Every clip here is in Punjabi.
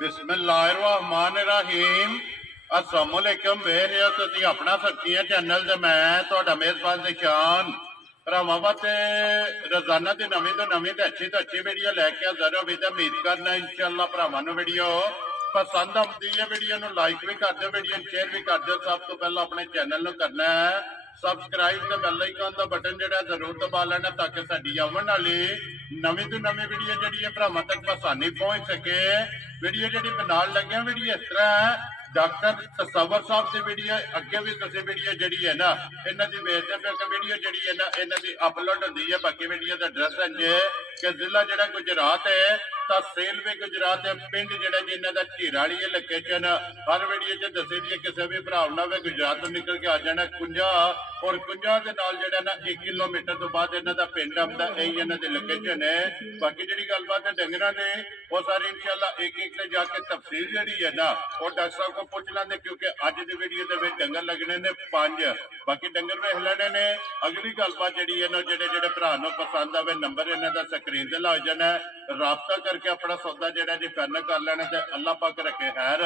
बिस्मिल्लाहिर्रहमानिर्रहीम अस्सलाम वालेकुम वे रहे हो तुसी अपना सखियां चैनल ते मैं तुहाडा मेजबान दिशान भरावां वास्ते रोजाना की नवीं तो अच्छी वीडियो लैके हाज़र हो भी उम्मीद करना इंशाअल्लाह भरावां नूं वीडियो पसंद आती है। वीडियो नूं लाइक भी कर दो, वीडियो शेयर भी कर दो। सब तो पहला अपने चैनल नूं करना है सबसक्राइब ते बेल आइकन का बटन जिहड़ा जरूर दबा लेना ताकि साडी आवन वाली नवीं तो नवीं वीडियो जिहड़ी है भरावां तक आसानी पहुंच सके। वीडियो जिहड़ी बनाउण लगे वीडियो इस तरह है डॉक्टर तसव्वुर साहब की वीडियो अगे भी तुसीं वीडियो जिहड़ी है ना इन्हां दी वेखदे पे कि वीडियो जिहड़ी है ना इन्हां दी अपलोड हुंदी है। बाकी वीडियो का एड्रैस है जे कि जिला जिहड़ा गुजरात है, तहसील भी गुजरात है, पिंड जिहड़ा जी इन्हां दा झीरा वाली है। लोकेशन हर वीडियो च दसी दी है, किसी भी भरा ना वे गुजरात तो निकल के आ जाना कुंजा और कुंजा दे नाल जिहड़ा ना 1 किलोमीटर तो बाद इन्हां दा पिंड आउंदा यही इन्हां दी लोकेशन है। बाकी जिहड़ी गलबात है डंगरां दी वो सारी इंशाअल्लाह एक एक ते जाके तफसील जिहड़ी है ना वो डॉक्टर साहब को पूछ लेंगे क्योंकि अज की वीडियो के डंगर लगने ने 5 बाकी डंगर वेख लेने ने। अगली गलबात जी है ना जेडे जेडे भरा पसंद आवे नंबर इन्हों का स्क्रीन से लग जाना है, राबता करके अपना सौदा जोड़ा जी फाइनल कर लेना। तो अल्लाह पाक रखे खैर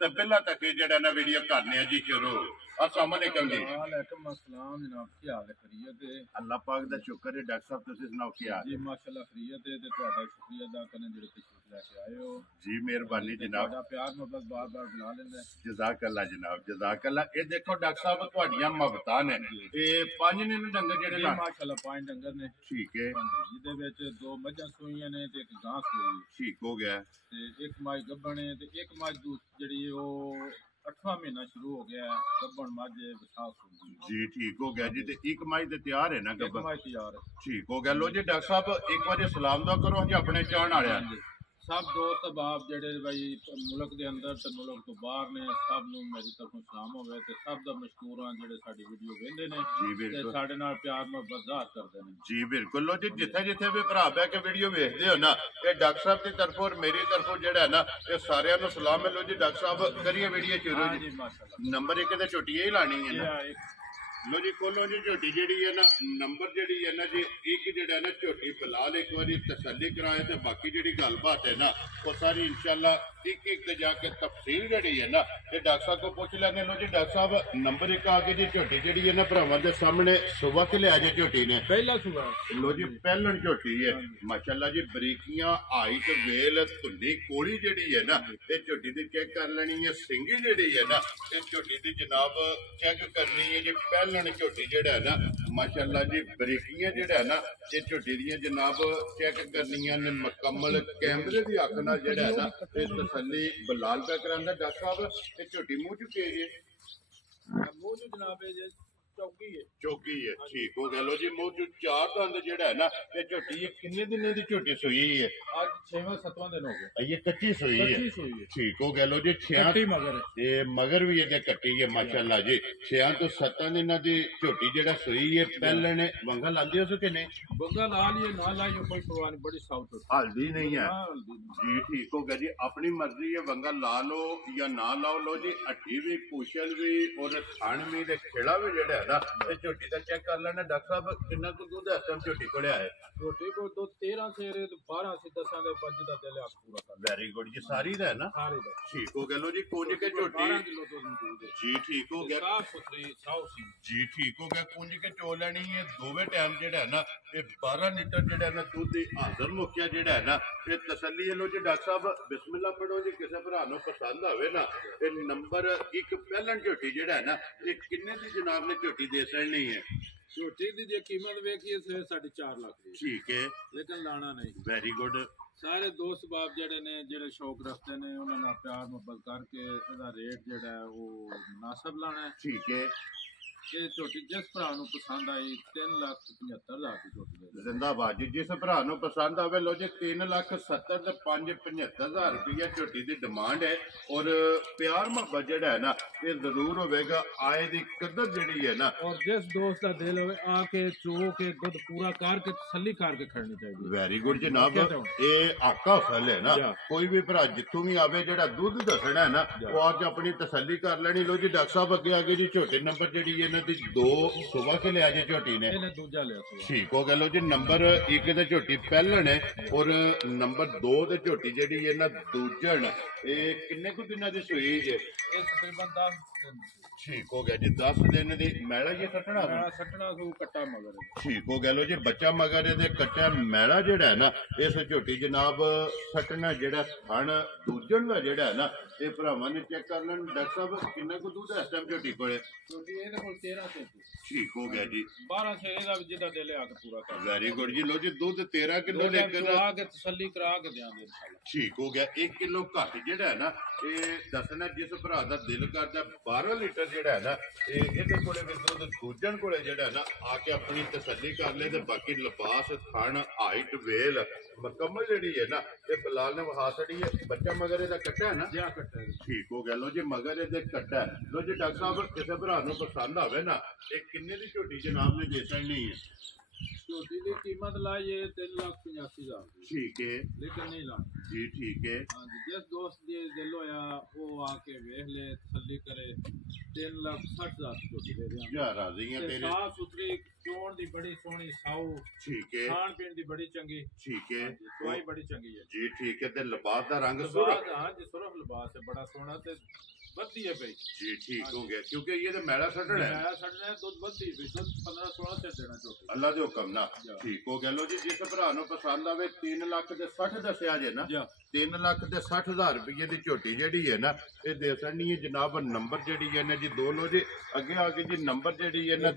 तो पहला तक ही जो ना वीडियो करने जी शुरू। अस्सलाम वालेकुम जी। वालेकुम अस्सलाम जनाब, की हाल है? खैरियत है? अल्लाह पाक दा शुक्र है। डॉक्टर साहब तुसीं सुनाओ की हाल जी? माशाअल्लाह खैरियत है। ते तुहाडा शुक्रिया अदा करने जेडे तशरीफ लेके आए हो जी। मेहरबानी जनाब, तुहाडा प्यार मोहब्बत बार बार बुला लेंदा। जज़ाकल्लाह जनाब, जज़ाकल्लाह। ये देखो डॉक्टर साहब तुहाडियां मुहब्बतां ने ये 5 ने डंगर जेडे ना माशाअल्लाह 5 डंगर ने। ठीक है, जिहदे विच 2 मझां सूईयां ने ते एक गां सूई है। ठीक हो गया। ते एक मझ गब्बण है ते एक मझ जेहड़ी ओ 8वां महीना शुरू हो गया है। गब्बण मझ विसाख जी ठीक हो गया जी। ते एक मई ते तैयार है ना? गब्बण मझ तैयार है। ठीक हो गया। लो जी डॉक्टर साहब एक बार सलाम दा करो जी अपने चाहण वाले सब दोस्त बाप जेडे भाई मुल्क के अंदर ते मुल्क तो बाहर ने सब नूं मेरी तरफों सलाम होवे ते सब दा मशकूर हां जेडे साडी वीडियो वेंदे ने ते साडे नाल प्यार मोहब्बत ज़ाहिर करदे ने जी। बिल्कुल। लो जी जिथे जिथे भी भरा बह के वीडियो वेखदे हो ना ये डॉक्टर साहब की तरफों और मेरी तरफों जेड़ा है ना ये सारियां नूं सलाम है। लो जी डॉक्टर साहब करिए वीडियो शुरू जी। नंबर एक ते झोटी ही लानी है ना? लो जी खोलो जी झोटी जी है ना नंबर जी है ना जी एक जड़ा ना झोटी फिलहाल एक बार तसली कराए तो बाकी जी गलबात है ना वो सारी इंशाल्लाह एक एक जाके तफसील जी है ना ये डॉक्टर साहब को पूछ लेंगे। लो जी डॉक्टर साहब नंबर एक आ गई जी झोटी जी है ना भरावां दे सामने सुबह के लिया जी झोटी ने पहला सुबह। लो जी पहलन झोटी है माशाल्लाह जी। बरीकियां हाइट वेल धुंडी कोली जी है ना ये झोटी की चेक कर लेनी है। सिंगी जी है ना ये झोटी की जनाब चेक करनी है जी। झोटी जेड़ा है ना माशाअल्लाह जी बरीकियां जेड़ा है ना ये झोटी दी जनाब चेक करनियां ने मुकम्मल कैमरे की अख नाल जेड़ा है ना ये तसल्ली बलाल पे करांदा। डॉक्टर साहब ये झोटी मुंह चुके जी मुंह जो जनाब चौकी है। चौकी है ठीक हो गया। लो जी मुंह चो 4 दंद जेड़ा है ना ये झोटी किन्ने दिनों की झोटी सूई है? आज 6वां 7वां दिन हो गया। ये कच्ची सूई है। ठीक हो गया। लो जी 6 मगर भी ये कट्टी है माशाअल्लाह जी। 6 तो 7 दिन की झोटी जेड़ा सूई है पहले ने वंगा लांदे हो कि नहीं? वंगा ला लिए ना लाई कोई परवाह नहीं, बड़ी साउथ हल्दी नहीं है जी। ठीक हो गया जी। अपनी मर्जी है वंगा ला लो या ना लाओ। लो जी हड्डी भी पूछल भी और थान भी खेड़ा भी जेड़ा है ना ये झोटी का चेक कर लेना। डॉक्टर साहब कितना को दूध इस टाइम झोटी को लिया है? झोटी को 13 से 12 से 10 दे बज दा दिल आप पूरा कर। वेरी गुड जी। सारी दा है ना? सारी दा। ठीक हो गया। लो जी कुंज के झोटी 12 किलो दूध जी। ठीक हो गया। साफ सुथरी साफ सी जी। ठीक हो गया। कुंज के चो लेनी है दोवे टाइम जेड़ा है ना ये 12 लीटर जेड़ा है ना दूध हाजिर मुक्या जेड़ा है ना ये तसल्ली है। लो जी डॉक्टर साहब बिस्मिल्लाह पढ़ो जी। किसी भरा नूं पसंद आवे ना ये नंबर एक पहलन झोटी जेड़ा है ना ये किन्ने दी जनाब ने झोटी दे सकनी है? झोटी दी जे कीमत वेखिए 4.5 लाख दी। ठीक है लेकिन लाना नहीं। Very good. सारे दोस्त बाप जेडे ने जेडे शौक रखते ने उन्होंने प्यार मोहब्बत करके इसका रेट जेड़ा है वो मुनासिब लाना है। ठीक है। ये झोटी जिस भरा पसंद आई 3,75,000 की झोटी जिंदाबाद जी। जिस भरा पसंद आवे लो जी 3,70,575,000 रुपया झोटी की डिमांड है और प्यार मोहब्बत जेड़ा है ना ये जरूर होगा। आय की कदर जी है ना और जिस दोस्त का दिल हो आके चो के दुध पूरा करके तसली करके खड़नी चाहिए। वेरी गुड जनाब। ये आका फल है ना कोई भी भरा जितों भी आवे जेड़ा दूध दसना है ना वो आज अपनी तसली कर लेनी। लो जी डॉक्टर साहब अगे आगे जी झोटी नंबर जी ਇਹਨਾਂ ਦੀ 2 ਸੁਬਾ ਕੇ ਲਿਆ ਜੇ ਝੋਟੀ ਨੇ, ਇਹਨੇ ਦੂਜਾ ਲਿਆ ਸੀ। ਠੀਕ ਹੋ ਗਿਆ ਲੋ ਜੀ। ਨੰਬਰ 1 ਤੇ ਝੋਟੀ ਪਹਿਲਣ ਹੈ ਔਰ ਨੰਬਰ 2 ਤੇ ਝੋਟੀ ਜਿਹੜੀ ਇਹਨਾਂ ਦੂਜਣ। ਇਹ ਕਿੰਨੇ ਕੁ ਦਿਨਾਂ ਦੀ ਸੂਈ ਜੇ? ਇਹ ਤਕਰੀਬਨ 10 ਦਿਨ। ਠੀਕ ਹੋ ਗਿਆ ਜੀ। 10 ਦਿਨ ਦੀ ਮੈਲਾ ਜੀ ਸੱਟਣਾ ਸੂ ਕੱਟਾ ਮਗਰ। ਠੀਕ ਹੋ ਗਿਆ ਲੋ ਜੀ। ਬੱਚਾ ਮਗਰ ਇਹਦੇ ਕੱਟਾ ਮੈਲਾ ਜਿਹੜਾ ਹੈ ਨਾ, ਇਸ ਝੋਟੀ ਜਨਾਬ ਸੱਟਣਾ ਜਿਹੜਾ ਥਣ ਦੂਜਣ ਦਾ ਜਿਹੜਾ ਹੈ ਨਾ, ਇਹ ਭਰਾਵਾਂ ਨੇ ਚੈੱਕ ਕਰ ਲੈਣ। ਡਾਕਟਰ ਸਾਹਿਬ ਕਿੰਨਾ ਕੁ ਦੁੱਧ ਹੈ ਇਸ ਟਾਈਮ ਝੋਟੀ ਕੋਲੇ? ਇਹਦੇ ਕੋਲ 13 ਸੇ। ਠੀਕ ਹੋ ਗਿਆ ਜੀ। 12 ਸੇ ਇਹਦਾ ਜਿਹਦਾ ਦਿਲ ਆ ਕੇ ਪੂਰਾ ਕਰ। ਵੈਰੀ ਗੁੱਡ ਜੀ। ਲੋ ਜੀ ਦੁੱਧ 13 ਕਿਲੋ ਲੈ ਕੇ ਆ ਕੇ ਤਸੱਲੀ ਕਰਾ ਕੇ ਦਿਆਂਗੇ ਇਨਸ਼ਾਅੱਲਾ। ਠੀਕ ਹੋ ਗਿਆ। 1 ਕਿਲੋ ਘੱਟ ਜਿਹੜਾ ਹੈ ਨਾ, ਇਹ ਦੱਸਣਾ ਜਿਸ ਭਰਾ ਦਾ ਦਿਲ ਕਰਦਾ 12 ਲੀਟਰ ਜਿਹੜਾ ਹੈ ਨਾ, ਇਹ ਇਹਦੇ ਕੋਲੇ ਵੀ ਦੁੱਧ ਦੂਜਣ ਕੋਲੇ ਜਿਹੜਾ ਹੈ ਨਾ ਆ ਕੇ ਆਪਣੀ ਤਸੱਲੀ ਕਰ ਲੈ। ਤੇ ਬਾਕੀ ਲਿਬਾਸ ਥਣ ਹਾਈਟ ਵੇਲ ਮੁਕੰਮਲ ਜਿਹੜੀ ਹੈ ਨਾ, ਇਹ ਬਲਾਲ ਨੇ ਵਹਾ ਛੜੀ ਹੈ। ਬੱਚਾ ਮਗਰ ਇਹਦਾ ਕੱਟਾ ਹੈ ਨਾ? ਜਿਆ ਕੱਟਾ। ਠੀਕ ਹੋ ਗਿਆ ਲੋ ਜੀ। ਮਗਰ ਇਹਦੇ ਕੱਟਾ। ਲੋ ਜੀ ਡਾਕਟਰ ਸਾਹਿਬ ਕਿਸੇ ਭਰਾ ਨੂੰ ਪਸੰਦ ਆਵੇ ਨਾ, ਇਹ ਕਿੰਨੇ ਦੀ ਝੋਟੀ ਜਨਾਬ ਨੇ ਦੇ ਸਕਣੀ ਹੈ? ਝੋਟੀ ਦੀ ਕੀਮਤ ਲਾਈਏ 3,85,000। ਠੀਕ ਹੈ ਲੇਕਿਨ ਨਹੀਂ ਲਾ ਜੀ। ਠੀਕ ਹੈ। ਹਾਂਜੀ, ਜਿਸ ਦੋਸਤ ਦੀ ਦਿਲ ਹੋਇਆ ਉਹ ਆ ਕੇ ਵੇਖ ਲੈ, ਤਸੱਲੀ ਕਰੇ। 3,60,000 ਝੋਟੀ ਦੇ ਦਿਆਂਗੇ। ਯਾਰ ਰਾਜ਼ੀ ਆ ਤੇਰੇ। ਸਾਫ ਸੁਥਰੀ, ਚੋਣ ਦੀ ਬੜੀ ਸੋਹਣੀ ਸਾਊ। ਠੀਕ ਹੈ। ਖਾਣ ਪੀਣ ਦੀ ਬੜੀ ਚੰਗੀ। ਠੀਕ ਹੈ। ਦਵਾਈ ਬੜੀ ਚੰਗੀ ਹੈ ਜੀ। ਠੀਕ ਹੈ। ਤੇ ਲਿਬਾਸ ਦਾ ਰੰਗ ਸੁਰਖ। ਹਾਂਜੀ, ਸੁਰਖ ਲਿਬਾਸ ਹੈ, ਬੜਾ ਸੋਹਣਾ ਤੇ ਵੱਧਦੀ ਹੈ ਪਈ ਜੀ। ਠੀਕ ਹੋ ਗਿਆ ਕਿਉਂਕਿ ਇਹ ਤਾਂ ਮੈਲਾ ਛੱਡਣਾ ਹੈ। ਮੈਲਾ ਛੱਡਣਾ, ਦੁੱਧ ਵੱਧਦੀ ਪਈ। ਦੁੱਧ 15-16 ਤੇ ਦੇਣਾ ਝੋਟੀ। ਅੱਲਾ ਦੇ ਹੁਕਮ ਨਾਲ। ਠੀਕ ਹੋ ਗਿਆ ਲੋ ਜੀ। ਜਿਸ ਭਰਾ ਨੂੰ ਪਸੰਦ ਆਵੇ 3,60,000 ਦੱਸਿਆ ਜੇ ਨਾ, 3,60,000 ਰੁਪਏ ਦੀ ਝੋਟੀ ਜਿਹੜੀ ਹੈ ਨਾ, ਇਹ ਦੇ ਸਕਣੀ ਹੈ ਜਨਾਬ। ਨੰਬਰ ਜਿਹੜੀ ਹੈ ਨਾ ਜੀ 2 ਲੋ ਜੀ। ਅੱਗੇ ਆ ਕੇ ਜੀ ਨੰਬਰ ਜਿਹੜੀ ਹੈ ਨਾ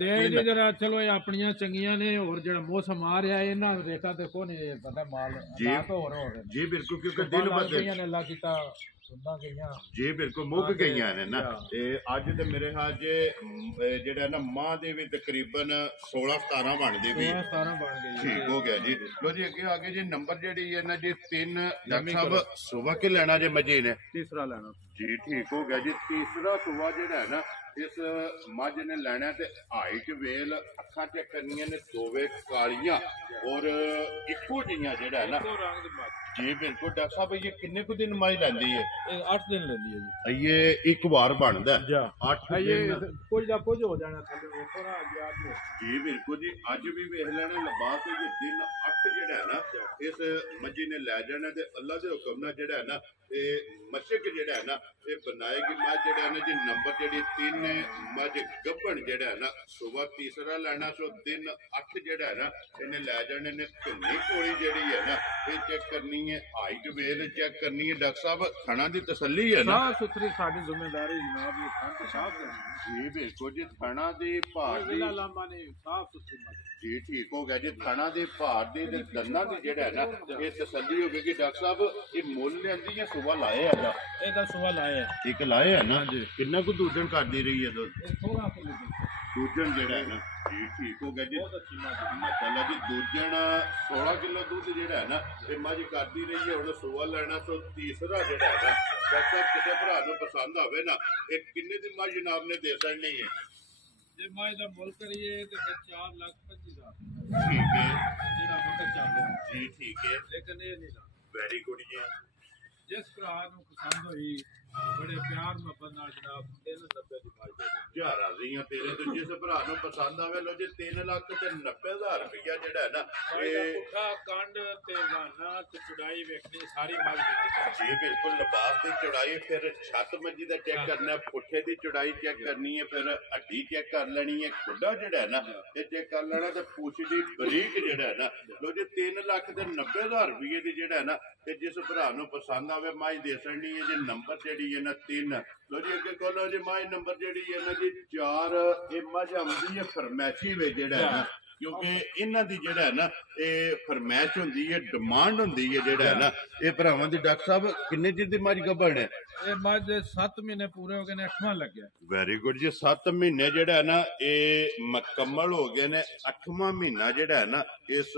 ਜਰਾ ਚਲੋ ਇਹ ਆਪਣੀਆਂ ਚੰਗੀਆਂ ਨੇ। ਹੋਰ ਜਿਹੜਾ ਮੌਸਮ ਆ ਰਿਹਾ ਇਹਨਾਂ ਰੇਖਾ ਤੇ ਕੋ ਨਹੀਂ ਪਤਾ ਮਾਲ ਜੀ ਬਿਲਕੁਲ ਕਿਉਂਕਿ ਦਿਨ ਬ ਦਿਨ ਅੱਲਾ ਕੀਤਾ ਜੀ ਬਿਲਕੁਲ ਮੁੱਕ ਗਈਆਂ ਨੇ ਨਾ। ਤੇ ਅੱਜ ਤੇ ਮੇਰੇ ਖਿਆਲ ਜਿਹੜਾ ਨਾ ਮਾਹ ਦੇ ਵੀ ਤਕਰੀਬਨ 16-17 ਬਣਦੇ ਵੀ। 17 ਬਣ ਗਏ। ਠੀਕ ਹੋ ਗਿਆ ਜੀ। ਲੋ ਜੀ ਅੱਗੇ ਆ ਗਏ ਜੀ ਨੰਬਰ ਜਿਹੜੀ ਹੈ ਨਾ ਜੀ 3। ਡਾਕਟਰ ਸਾਹਿਬ ਸੁਬਾ ਕੇ ਲੈਣਾ ਜੇ ਮੱਝੀ ਨੇ? ਤੀਸਰਾ ਲੈਣਾ ਜੀ। ਠੀਕ ਹੋ ਗਿਆ ਜੀ। ਤੀਸਰਾ ਸੁਬਾ ਜਿਹੜਾ ਹੈ ਨਾ, ਇਸ ਮੱਝ ਨੇ ਲੈਣਾ ਤੇ ਹਾਈਟ ਵੇਲ ਅੱਖਾਂ ਚੈੱਕ ਕਰਨੀਆਂ ਨੇ, ਦੋਵੇਂ ਕਾਲੀਆਂ ਔਰ ਇੱਕੋ ਜਿਹੀਆਂ ਜਿਹੜਾ ਹੈ ਨਾ। ਜੀ ਬਿਲਕੁਲ। ਡਾਕਟਰ ਸਾਹਿਬ ਇਹ ਕਿੰਨੇ ਕੁ ਦਿਨ ਮਾਈ ਲੈਂਦੀ ਹੈ? ਇਹ 8 ਦਿਨ ਲੈਂਦੀ ਹੈ ਜੀ। ਇਹ ਇੱਕ ਵਾਰ ਬਣਦਾ 8 ਦਿਨ। ਕੁਝ ਦਾ ਕੁਝ ਹੋ ਜਾਣਾ ਥੱਲੇ ਵੇਖੋ ਨਾ ਅੱਗੇ। ਜੀ ਬਿਲਕੁਲ ਜੀ। ਅੱਜ ਵੀ ਵੇਖ ਲੈਣਾ ਲੰਬਾ ਤੇ ਦਿਨ 8 ਜਿਹੜਾ ਹੈ ਨਾ, ਇਸ ਮੱਝੀ ਨੇ ਲੈ ਜਾਣਾ ਤੇ ਅੱਲਾ ਦੇ ਹੁਕਮ ਨਾਲ ਜਿਹੜਾ ਹੈ ਨਾ, ਇਹ ਮਸ਼ਕ ਜਿਹੜਾ ਹੈ ਨਾ, ਇਹ ਬਣਾਏਗੀ ਮੱਝ ਜਿਹੜਾ ਹੈ ਨਾ ਜੀ। ਨੰਬਰ ਜਿਹੜੀ 3 ਮੱਝ ਗੱਭਣ ਜਿਹੜਾ ਹੈ ਨਾ, ਸੁਬਾ ਤੀਸਰਾ ਲੈਣਾ। ਸੋ ਦਿਨ 8 ਜਿਹੜਾ ਹੈ ਨਾ, ਇਹਨੇ ਲੈ ਜਾਣੇ ਨੇ। ਧੁੰਨੀ ਕੋਲੀ ਜਿਹੜੀ ਹੈ ਨਾ, ਇਹ ਚੈੱਕ ਕਰਨੀ ਹੈ। ਹਾਈਟ ਵੇਲ ਚੈੱਕ ਕਰਨੀ ਹੈ। ਡਾਕਟਰ ਸਾਹਿਬ ਥਣਾ ਦੀ ਤਸੱਲੀ ਹੈ ਨਾ? ਸਾਫ ਸੁਥਰੀ ਸਾਡੀ ਜ਼ਿੰਮੇਵਾਰੀ ਜਨਾਬ। ਇਹ ਥਣ ਤੇ ਸਾਫ ਕਰਨੀ ਜੀ ਬਿਲਕੁਲ ਜੀ। ਥਣਾ ਦੀ ਭਾਰ ਦੀ ਲਾਂਬਾ ਨੇ ਸਾਫ ਸੁਥਰੀ ਜੀ। ਠੀਕ ਹੋ ਗਿਆ ਜੀ। ਥਣਾ ਦੀ ਭਾਰ ਦੀ ਤੇ ਦੰਦਾਂ ਦੀ ਜਿਹੜਾ ਹੈ ਨਾ, ਇਹ ਤਸੱਲੀ ਹੋਵੇਗੀ। ਡਾਕਟਰ ਸਾਹਿਬ ਇਹ ਮੁੱਲ ਲੈਂਦੀ ਹੈ ਸੁਬਾ ਲਾਏ ਆ? ਇਹਦਾ ਸੁਬਾ ਲਾਇਆ ਇੱਕ ਲਾਏ ਹੈ ਨਾ। ਕਿੰਨਾ ਕੁ ਦੂਜਣ ਕਰਦੀ ਰਹੀ ਹੈ ਦੁੱਧ? 16 ਕਿਲੋ ਦੂਜਣ ਜਿਹੜਾ ਹੈ ਨਾ ਜੀ। ਠੀਕ ਹੋ ਗਿਆ ਜੀ। ਮਾਸ਼ਾਅੱਲਾ ਜੀ। ਦੂਜਣ 16 ਕਿਲੋ ਦੁੱਧ ਜਿਹੜਾ ਹੈ ਨਾ, ਇਹ ਮੱਝ ਕਰਦੀ ਰਹੀ ਹੈ। ਹੁਣ ਸੁਬਾ ਲੈਣਾ। ਸੋ ਤੀਸਰਾ ਜਿਹੜਾ ਹੈ ਨਾ, ਡਾਕਟਰ ਕਿਸੇ ਭਰਾ ਨੂੰ ਪਸੰਦ ਆਵੇ ਨਾ, ਇਹ ਕਿੰਨੇ ਦੀ ਮੱਝ ਜਨਾਬ ਨੇ ਦੇ ਸਕਣੀ ਹੈ? ਜੇ ਮੱਝ ਦਾ ਮੁੱਲ ਕਰੀਏ ਤੇ 4,25,000। ਠੀਕ ਹੈ। ਜਿਹੜਾ ਵਕਤ ਚੱਲ ਰਿਹਾ ਜੀ। ਠੀਕ ਹੈ। ਲੇਕਿਨ ਇਹ ਨਹੀਂ ਲਾ। ਵੈਰੀ ਗੁੱਡ ਜੀ। ਜਿਸ ਭਰਾ ਨੂੰ ਪਸੰਦ ਹੋਈ ਬੜੇ ਪਿਆਰ ਮੁਹੱਬਤ ਨਾਲ ਜਨਾਬ 3,90,000 ਦੀ ਮਾਈ ਦੇ ਦਿਓ। ਰਾਜ਼ੀ ਆ ਤੇਰੇ ਤੇ। ਜਿਸ ਭਰਾ ਨੂੰ ਪਸੰਦ ਆਵੇ ਲੋ ਜੀ 3,90,000 ਰੁਪਇਆ ਜਿਹੜਾ ਹੈ ਨਾ, ਇਹ ਪੁੱਠਾ ਕੰਡ ਤੇ ਵਾਨਾ ਤੇ ਚੜਾਈ ਵੇਖਣੀ ਸਾਰੀ ਮੱਝ ਦੀ। ਜੀ ਬਿਲਕੁਲ। ਲਿਬਾਸ ਦੀ ਚੜਾਈ, ਫਿਰ ਛੱਤ ਮੱਝੀ ਦਾ ਚੈੱਕ ਕਰਨਾ, ਪੁੱਠੇ ਦੀ ਚੜਾਈ ਚੈੱਕ ਕਰਨੀ ਹੈ, ਫਿਰ ਹੱਡੀ ਚੈੱਕ ਕਰ ਲੈਣੀ ਹੈ, ਖੁੱਡਾ ਜਿਹੜਾ ਹੈ ਨਾ ਇਹ ਚੈੱਕ ਕਰ ਲੈਣਾ, ਤੇ ਪੂਛ ਦੀ ਬਰੀਕ ਜਿਹੜਾ ਹੈ ਨਾ। ਲੋ ਜੀ 3,90,000 ਰੁਪਏ ਦੀ ਜਿਹੜਾ ਹੈ ਨਾ, ਤੇ ਜਿਸ ਭਰਾ ਨੂੰ ਪਸੰਦ ਆਵੇ ਮਾਈ ਦੇ ਸਕਣੀ ਹੈ ਜੀ। ਨੰਬਰ ਜਿਹੜੀ ਹੈ ਨਾ 3। ਲੋ ਜੀ ਅੱਗੇ ਕੋਲ ਜੀ ਮਾਈ ਨੰਬਰ ਜਿਹੜੀ ਹੈ ਨਾ ਜੀ 4। ਇਹ ਮੱਝ ਆਉਂਦੀ ਹੈ ਫਰਮੈਸ਼ੀ ਵਿੱਚ ਜਿਹੜਾ ਹੈ ਨਾ, ਕਿਉਂਕਿ ਇਹਨਾਂ ਦੀ ਜਿਹੜਾ ਹੈ ਨਾ, ਇਹ ਫਰਮੈਸ਼ ਹੁੰਦੀ ਹੈ, ਡਿਮਾਂਡ ਹੁੰਦੀ ਹੈ ਜਿਹੜਾ ਹੈ ਨਾ। ਇਹ ਭਰਾਵਾਂ ਦੀ ਡਾਕਟਰ ਸਾਹਿਬ ਕਿੰਨੇ ਚਿਰ ਦੀ ਮੱਝ ਗੱਭਣ ਹੈ? ਇਹ ਮੱਝ 7 ਮਹੀਨੇ ਪੂਰੇ ਹੋ ਗਏ ਨੇ, 8ਵਾਂ ਲੱਗਿਆ। ਵੈਰੀ ਗੁੱਡ ਜੀ। 7 ਮਹੀਨੇ ਜਿਹੜਾ ਹੈ ਨਾ, ਇਹ ਮੁਕੰਮਲ ਹੋ ਗਏ ਨੇ। 8ਵਾਂ ਮਹੀਨਾ ਜਿਹੜਾ ਹੈ ਨਾ, ਇਸ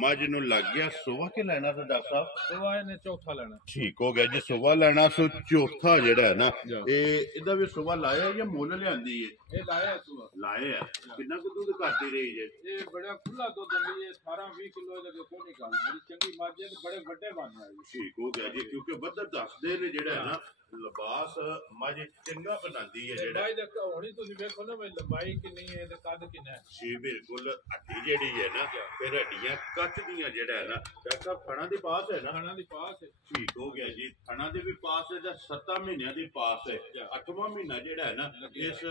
ਮੱਝ ਨੂੰ ਲੱਗ ਗਿਆ। ਸੁਬਾ ਕੇ ਲੈਣਾ ਤਾਂ ਡਾਕਟਰ ਸਾਹਿਬ? ਸੁਬਾ ਇਹਨੇ ਚੌਥਾ ਲੈਣਾ। ਠੀਕ ਹੋ ਗਿਆ ਜੀ। ਸੁਬਾ ਲੈਣਾ। ਸੋ ਚੌਥਾ ਜਿਹੜਾ ਹੈ ਨਾ, ਇਹਦਾ ਵੀ ਸੁਬਾ ਲਾਇਆ ਜਾਂ ਮੁੱਲ ਲਿਆਂਦੀ ਹੈ? ਇਹ ਲਾਇਆ ਸੁਬਾ। ਲਾਇਆ। ਕਿੰਨਾ ਕੁ ਦੁੱਧ ਕਰਦੀ ਰਹੀ ਜੇ? ਇਹ ਬੜਾ ਖੁੱਲਾ ਦੁੱਧ ਦਿੰਦੀ ਹੈ। 18-20 ਕਿਲੋ ਦੇ ਕੋਈ ਨਹੀਂ ਗੱਲ। ਬੜੀ ਚੰਗੀ ਮੱਝ ਹੈ ਤੇ ਬੜੇ ਵੱਡੇ ਬਣ ਆਈ। ਠੀਕ ਹੋ ਗਿਆ ਜੀ। ਕਿਉਂਕਿ ਵੱਧਰ ਦੱਸਦੇ ਨੇ ਜਿਹੜਾ ਹੈ ਨਾ, ਲਿਬਾਸ ਮੱਝ ਚੰਗਾ ਬਣਾਉਂਦੀ ਹੈ ਜਿਹੜਾ ਲੰਬਾਈ ਦਾ ਹੋਣੀ ਤੁਸੀਂ ਵੇਖੋ ਨਾ ਬਈ ਲੰਬਾਈ ਕਿੰਨੀ ਹੈ ਤੇ ਕੱਦ ਕਿੰਨਾ ਹੈ। ਜੀ ਬਿਲਕੁਲ ਹੱਡੀ ਜਿਹੜੀ ਹੈ ਨਾ ਫਿਰ ਹੱਡੀਆਂ ਕੱਚ ਦੀਆਂ ਜਿਹੜਾ ਹੈ ਨਾ ਡਾਕਟਰ ਸਾਹਿਬ ਥਣਾ ਦੀ ਪਾਸ ਹੈ ਨਾ ਖਾਣਾ ਦੀ ਪਾਸ ਹੈ। ਠੀਕ ਹੋ ਗਿਆ ਜੀ ਥਣਾ ਦੀ ਵੀ ਪਾਸ ਹੈ ਜਾਂ 7 ਮਹੀਨਿਆਂ ਦੀ ਪਾਸ ਹੈ 8ਵਾਂ ਮਹੀਨਾ ਜਿਹੜਾ ਹੈ ਨਾ ਇਸ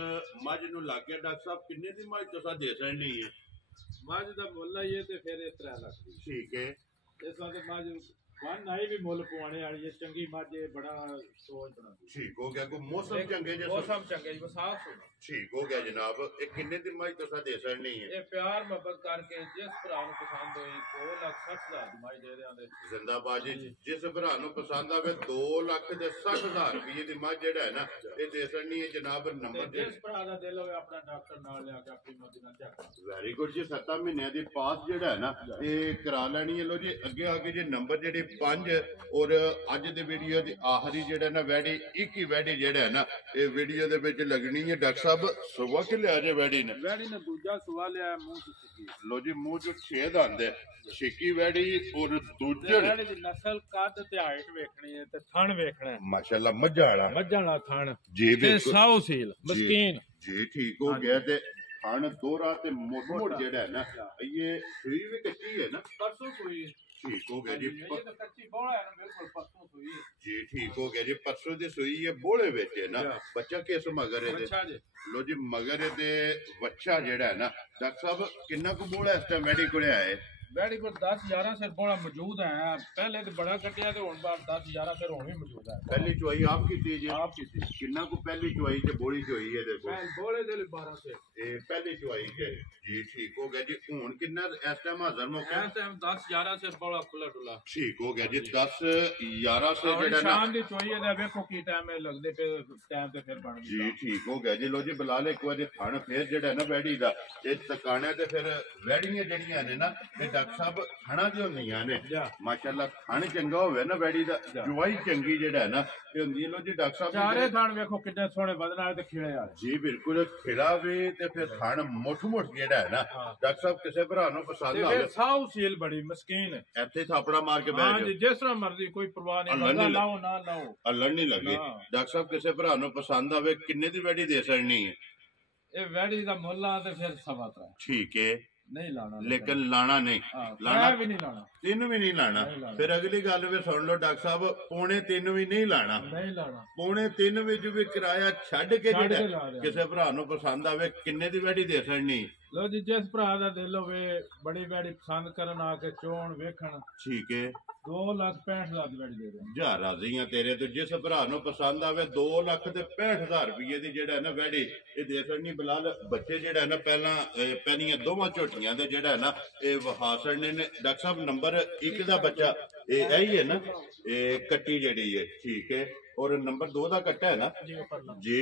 ਮੱਝ ਨੂੰ ਲੱਗ ਗਿਆ। ਡਾਕਟਰ ਸਾਹਿਬ ਕਿੰਨੇ ਦੀ ਮੱਝ ਤੁਸੀਂ ਦੇ ਸਕਦੇ ਹੈ? ਮੱਝ ਦਾ ਮੁੱਲ ਹੈ ਤੇ ਫਿਰ 3 ਲੱਖ ਦੀ। ਠੀਕ ਹੈ ਇਸ ਵਾਰ ਮੱਝ ਵਨ ਆਈ ਵੀ ਮੁੱਲ ਪਵਾਣੇ ਵਾਲੀ ਹੈ ਚੰਗੀ ਮੱਝ ਹੈ ਬੜਾ ਸੋਚ ਬਣਾਉਂਦੀ। ਠੀਕ ਹੋ ਗਿਆ ਕੋਈ ਮੌਸਮ ਚੰਗੇ ਜੇ ਮੌਸਮ ਚੰਗਾ ਜੀ ਵਿਸਾਖ ਹੋਣਾ। ਠੀਕ ਹੋ ਗਿਆ ਜਨਾਬ ਇਹ ਕਿੰਨੇ ਦੀ ਮੱਝ ਤੁਸੀਂ ਦੇ ਸਕਦੇ ਹੈ? ਇਹ ਪਿਆਰ ਮੁਹੱਬਤ ਕਰਕੇ ਜਿਸ ਭਰਾ ਨੂੰ ਪਸੰਦ ਹੋਈ 2,60,000 ਦੀ ਮੱਝ ਦੇ ਦਿਆਂਗੇ। ਜ਼ਿੰਦਾਬਾਦ ਜੀ ਜਿਸ ਭਰਾ ਨੂੰ ਪਸੰਦ ਆਵੇ 2,60,000 ਰੁਪਏ ਦੀ ਮੱਝ ਜਿਹੜਾ ਹੈ ਨਾ ਇਹ ਦੇ ਸਕਣੀ ਹੈ ਜਨਾਬ। ਨੰਬਰ ਦੇ ਜਿਸ ਭਰਾ ਦਾ ਦਿਲ ਹੋਵੇ ਆਪਣਾ ਡਾਕਟਰ ਨਾਲ ਲਿਆ ਕੇ ਆਪਣੀ ਮਰਜ਼ੀ ਨਾਲ ਚੈੱਕ। ਵੈਰੀ ਗੁੱਡ ਜੀ 7 ਮਹੀਨਿਆਂ ਦੀ ਪਾਸ ਜਿਹੜਾ ਹੈ ਨਾ ਇਹ ਕਰਾ ਲੈਣੀ ਹੈ। ਲੋ ਜੀ ਅੱਗੇ ਆ ਕੇ ਜੇ ਨੰਬਰ ਜਿਹੜੇ 5 ਔਰ ਅੱਜ ਦੇ ਵੀਡੀਓ ਦੀ ਆਖਰੀ ਜਿਹੜਾ ਨਾ ਵੈਡੀ 21 ਵੈਡੀ ਜਿਹੜਾ ਹੈ ਨਾ ਇਹ ਵੀਡੀਓ ਦੇ ਵਿੱਚ ਲੱਗਣੀ ਹੈ। ਡਾਕਟਰ ਸਾਹਿਬ ਸੁਬਾ ਕਿ ਲਿਆ ਜੇ ਵੈਡੀ ਨੇ ਦੂਜਾ ਸਵਾਲ ਲਿਆ ਮੂੰਹ ਚ ਛਿੱਕੀ। ਲੋ ਜੀ ਮੂੰਹ ਚ 6 ਦੰਦ ਹੈ ਛਿੱਕੀ ਵੈਡੀ ਔਰ ਦੂਜੇ ਵੈਡੀ ਦੀ ਨਸਲ ਕੱਦ ਤੇ ਹਾਈਟ ਵੇਖਣੀ ਹੈ ਤੇ ਥਣ ਵੇਖਣਾ ਹੈ। ਮਾਸ਼ਾਅੱਲਾ ਮੱਝਾਂ ਵਾਲਾ ਥਣ ਜੀ ਤੇ ਬਿਲਕੁਲ ਸਾਊ ਸੀਲ ਮਸਕੀਨ ਜੀ ਠੀਕ ਹੋ ਗਿਆ ਤੇ ਥਣ ਦੋਹਰਾ ਤੇ ਮੋੜ ਜਿਹੜਾ ਹੈ ਨਾ ਇਹ ਸੂਈ ਵੀ ਕੱਚੀ ਹੈ ਨਾ ਪਰਸੋਂ ਸੂਈ। ਠੀਕ ਹੋ ਗਿਆ ਜੀ ਇਹ ਤਾਂ ਕੱਚੀ ਬੋਲਾ ਹੈ ਨਾ ਬਿਲਕੁਲ ਪਰਸੋਂ ਸੂਈ ਹੈ ਜੀ ਠੀਕ ਹੋ ਗਿਆ ਜੀ ਪਰਸੋਂ ਦੀ ਸੂਈ ਹੈ ਬੋਲੇ ਵਿੱਚ ਹੈ ਨਾ ਬੱਚਾ ਕਿਸ ਮਗਰ ਇਹਦੇ ਅੱਛਾ ਜੀ। ਲੋ ਜੀ ਮਗਰ ਇਹਦੇ ਬੱਚਾ ਜਿਹੜਾ ਹੈ ਨਾ ਡਾਕਟਰ ਸਾਹਿਬ ਕਿੰਨਾ ਕੁ ਬੋਲਾ ਇਸ ਟਾਈਮ ਮੈਡੀ ਕੋਲੇ ਆਏ? ਵੈਡੀ ਕੋਲ 10-11 ਸਿਰ ਬੋਲਾ ਮੌਜੂਦ ਹੈ। ਪਹਿਲੇ ਤੇ ਬੜਾ ਕੱਟਿਆ ਤੇ ਹੁਣ ਬਾਅਦ 10-11 ਸਿਰ ਹੁਣ ਵੀ ਮੌਜੂਦ ਹੈ। ਪਹਿਲੀ ਚੁਆਈ ਆਪ ਕੀਤੀ ਜੀ? ਆਪ ਕੀਤੀ। ਕਿੰਨਾ ਕੁ ਪਹਿਲੀ ਚੁਆਈ ਤੇ ਬੋਲੀ ਚੁਆਈ ਇਹਦੇ ਕੋਲ? ਬੋਲੇ ਦੇ ਲਈ 12 ਸਿਰ ਇਹ ਪਹਿਲੀ ਚੁਆਈ ਹੈ ਜੀ ਠੀਕ ਹੋ ਗਿਆ ਜੀ। ਹੁਣ ਕਿੰਨਾ ਇਸ ਟਾਈਮ ਹਾਜ਼ਰ ਮੌਕਾ? ਇਸ ਟਾਈਮ 10-11 ਸਿਰ ਬੋਲਾ ਖੁੱਲਾ ਡੁੱਲਾ ਠੀਕ ਹੋ ਗਿਆ ਜੀ 10-11 ਸੇ ਜਿਹੜਾ ਨਾ ਸ਼ਾਮ ਦੀ ਚੋਈ ਇਹਦਾ ਵੇਖੋ ਕੀ ਟਾਈਮ ਹੈ ਲੱਗਦੇ ਪਏ ਟਾਈਮ ਤੇ ਫਿਰ ਬਣ ਜੀ ਠੀਕ ਹੋ ਗਿਆ ਜੀ। ਲੋ ਜੀ ਬਲਾਲ ਇੱਕ ਵਾਰੀ ਥਣ ਫੇਰ ਜਿਹੜਾ ਨਾ ਵੈੜੀ ਦਾ ਇਹ ਤਕਾਣਾ ਤੇ ਫਿਰ ਵੈੜੀਆਂ ਜਿਹੜੀਆਂ ਨੇ ਨਾ ਇਹ ਡਾਕਟਰ ਸਾਹਿਬ ਥਣਾ ਦੀਆਂ ਹੁੰਦੀਆਂ ਨੇ ਮਾਸ਼ਾਅੱਲਾ ਥਣ ਚੰਗਾ ਹੋਵੇ ਨਾ ਵੈੜੀ ਦਾ ਜਵਾਈ ਚੰਗੀ ਜਿਹੜਾ ਹੈ ਨਾ ਇਹ ਹੁੰਦੀ ਹੈ। ਲੋ ਜੀ ਡਾਕਟਰ ਸਾਹਿਬ ਚਾਰੇ ਥਣ ਵੇਖੋ ਕਿੰਨੇ ਸੋਹਣੇ ਵਧਣ ਵਾਲੇ ਤੇ ਖਿਲੇ ਵਾਲੇ ਜੀ ਬਿਲਕੁਲ ਖਿਲਾ ਵੀ ਤੇ ਫਿਰ ਥਣ ਮੁੱਠ ਜਿਹੜਾ ਹੈ ਨਾ ਡਾਕਟਰ ਸਾਹਿਬ ਕਿਸੇ ਭਰਾ ਨੂੰ ਪਸੰਦ ਆਵੇ ਸਾਊ ਸੀਲ ਬੜੀ ਮਸਕੀਨ ਹੈ ਇੱਥੇ ਥਾਪੜਾ ਮਾਰ ਕੇ ਬੈਠ ਜਾਓ ਜਿਸ ਤਰ੍ਹਾਂ ਮਰਜ਼ੀ ਕੋਈ ਪਰਵਾਹ ਨਹੀਂ ਲਾਓ ਨਾ ਲਾਓ ਅਲਣ ਨਹੀਂ ਲੱਗੇ। ਡਾਕਟਰ ਸਾਹਿਬ ਕਿਸੇ ਭਰਾ ਨੂੰ ਪਸੰਦ ਆਵੇ ਕਿੰਨੇ ਦੀ ਵੈੜੀ ਦੇ ਸਕਣੀ ਹੈ? ਇਹ ਵੈੜੀ ਦਾ ਮੁੱਲ ਆ ਤੇ ਫਿਰ 3.5 ਠੀਕ ਹੈ ਨਹੀਂ ਲਾਣਾ ਲੇਕਿਨ ਲਾਣਾ ਨਹੀਂ ਲਾਣਾ ਵੀ ਨਹੀਂ ਲਾਣਾ 3 ਵੀ ਨਹੀਂ ਲਾਣਾ। ਫਿਰ ਅਗਲੀ ਗੱਲ ਵੀ ਸੁਣ ਲਓ ਡਾਕਟਰ ਸਾਹਿਬ 2.5 ਵੀ ਨਹੀਂ ਲਾਣਾ। ਨਹੀਂ ਲਾਣਾ 2.5 ਵਿੱਚ ਵੀ ਕਿਰਾਇਆ ਛੱਡ ਕੇ ਜਿਹੜਾ ਕਿਸੇ ਭਰਾ ਨੂੰ ਪਸੰਦ ਆਵੇ ਕਿੰਨੇ ਦੀ ਵੈੜੀ ਦੇ ਸਕਣੀ? ਲੋ ਜੀ ਜਿਸ ਭਰਾ ਦਾ ਦਿਲ ਹੋਵੇ ਬੜੀ ਵੈੜੀ ਪਸੰਦ ਕਰਨ ਆ ਕੇ ਚੋਣ ਵੇਖਣ ਠੀਕ ਹੈ 2,65,000 ਦੀ ਵੈੜੀ ਦੇ ਦੇ ਜਾ ਰਾਜ਼ੀ ਆ ਤੇਰੇ ਤੋਂ। ਜਿਸ ਭਰਾ ਨੂੰ ਪਸੰਦ ਆਵੇ 2,65,000 ਰੁਪਏ ਦੀ ਜਿਹੜਾ ਨਾ ਵੈੜੀ ਇਹ ਦੇ ਸਕਣੀ। ਬਲਾਲ ਬੱਚੇ ਜਿਹੜਾ ਨਾ ਪਹਿਲੀਆਂ ਦੋਵਾਂ ਝੋਟੀਆਂ ਦੇ ਜਿਹੜਾ ਨਾ ਇਹ ਵਹਾਸਣ ਨੇ ਡਾਕਟਰ ਸਾਹਿਬ ਨੰਬਰ 1 ਦਾ ਬੱਚਾ ਇਹ ਇਹੀ ਹੈ ਨਾ ਇਹ ਕੱਟੀ ਜਿਹੜੀ ਹੈ ਠੀਕ ਹੈ ਔਰ ਨੰਬਰ 2 ਦਾ ਕੱਟਾ ਹੈ ਨਾ ਜੀ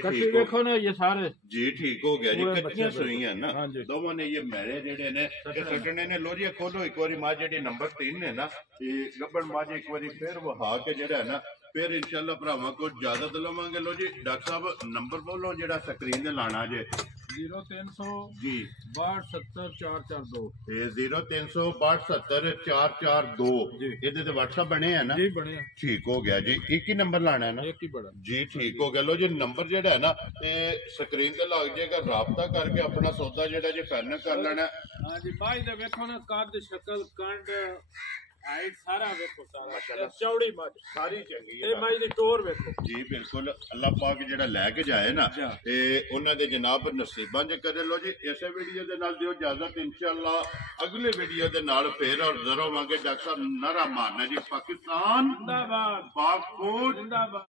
ਠੀਕ ਵੇਖੋ ਨਾ ਇਹ ਸਾਰੇ ਜੀ ਠੀਕ ਹੋ ਗਿਆ ਜੀ। ਕੱਚੀਆਂ ਸੂਈਆਂ ਨਾ ਦੋਵਾਂ ਨੇ ਇਹ ਮੈਰੇ ਜਿਹੜੇ ਨੇ ਇਹ ਕੱਟਣੇ ਨੇ। ਲੋ ਜੀ ਖੋਲੋ ਇੱਕ ਵਾਰੀ ਮਾਂ ਜਿਹੜੀ ਨੰਬਰ 3 ਨੇ ਨਾ ਇਹ ਗੱਬਣ ਮਾਂ ਇੱਕ ਵਾਰੀ ਫੇਰ ਵਹਾ ਕੇ ਜਿਹੜਾ ਹੈ ਨਾ ਫਿਰ ਇਨਸ਼ਾਅੱਲਾ ਭਰਾਵਾਂ ਕੋਲ ਇਜਾਜ਼ਤ ਲਵਾਂਗੇ। ਲੋ ਜੀ ਡਾਕਟਰ ਸਾਹਿਬ ਨੰਬਰ ਬੋਲੋ ਜਿਹੜਾ ਸਕਰੀਨ ਤੇ ਲਾਣਾ ਜੇ 0300 ਜੀ 6270 442 ਇਹ 0300 6270 442 ਇਹਦੇ ਤੇ WhatsApp ਬਣੇ ਆ ਨਾ? ਜੀ ਬਣਿਆ। ਠੀਕ ਹੋ ਗਿਆ ਜੀ। ਇੱਕ ਹੀ ਨੰਬਰ ਲਾਣਾ ਹੈ ਨਾ? ਇੱਕ ਹੀ ਬੜਾ ਜੀ ਠੀਕ ਹੋ ਗਿਆ। ਲੋ ਜੀ ਨੰਬਰ ਜਿਹੜਾ ਹੈ ਨਾ ਇਹ ਸਕਰੀਨ ਤੇ ਲੱਗ ਜਾਏਗਾ ਰਾਬਤਾ ਕਰਕੇ ਆਪਣਾ ਸੌਦਾ ਜਿਹੜਾ ਜੇ ਫਾਈਨਲ ਕਰ ਲੈਣਾ। ਹਾਂ ਜੀ ਭਾਈ ਦਾ ਵੇਖੋ ਨਾ ਕੱਦ ਸ਼ਕਲ ਕੰਡ ਹਾਈਟ ਸਾਰਾ ਵੇਖੋ ਸਾਰਾ ਚੌੜੀ ਮੱਝ ਸਾਰੀ ਚੰਗੀ ਹੈ ਇਹ ਮੱਝ ਦੀ ਟੋਰ ਵੇਖੋ ਜੀ ਬਿਲਕੁਲ। ਅੱਲਾਹ ਪਾਕ ਜਿਹੜਾ ਲੈ ਕੇ ਜਾਏ ਨਾ ਤੇ ਉਹਨਾਂ ਦੇ ਜਨਾਬ ਨਸੀਬਾਂ ਚ ਕਰੇ। ਲੋ ਜੀ ਇਸੇ ਵੀਡੀਓ ਦੇ ਨਾਲ ਦਿਓ ਇਜਾਜ਼ਤ ਇਨਸ਼ਾਅੱਲਾ ਅਗਲੇ ਵੀਡੀਓ ਦੇ ਨਾਲ ਫੇਰ ਔਰ ਜ਼ਰੂਰ ਆਵਾਂਗੇ। ਡਾਕਟਰ ਸਾਹਿਬ ਨਾਰਾ ਮਾਰਨਾ ਜੀ ਪਾਕਿਸਤਾਨ ਜ਼ਿੰਦਾਬਾਦ ਪਾਕ ਫੂਡ ਜ਼ਿੰਦਾਬਾਦ।